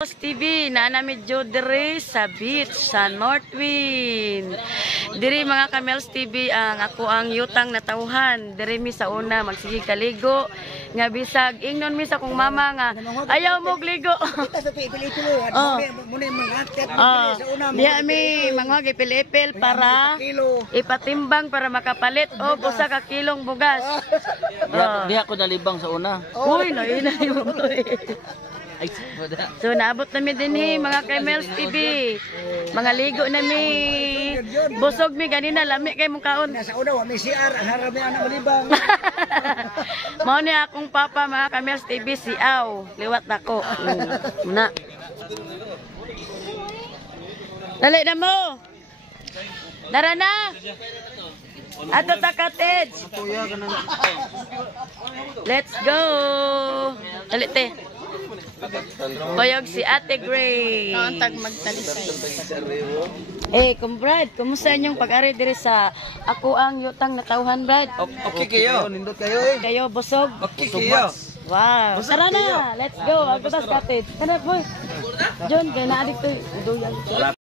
TV na medyo diri sa beach sa Northwind. Diri mga Kamels TV ang ako ang yutang na tauhan. Diri mi sa una magsige kaligo nga bisag ingnon mi sa kong mama nga ayaw mo gligo. Diya mi mangwag ipil-ipil para ipatimbang para makapalit og usa ka kilong bugas. Diya ko nalibang sa una. Uy, nainay mo. So naabot namin din mga Kamels TV. Mga ligo namin. Busog mi ganina lami kay mong kaon. Nasa una wa may CR ang harap ni anak malibang. Mao ni akong papa mga Kamels TV si Aw. Liwat nako. Na. Dali na mo. Dara na. Ato ta cottage. Let's go. Dali te. Koyog si Ate Gray. Tag magtalisay. Brad, kumusta inyong pag-ari diri sa ako ang yutang na tauhan, Brad? Okay kayo. Nindot kayo eh. Kayo busog? Okay kayo. Wow. Tara na, let's go. Agtas cottage. Tara boy. John, kay naadik to.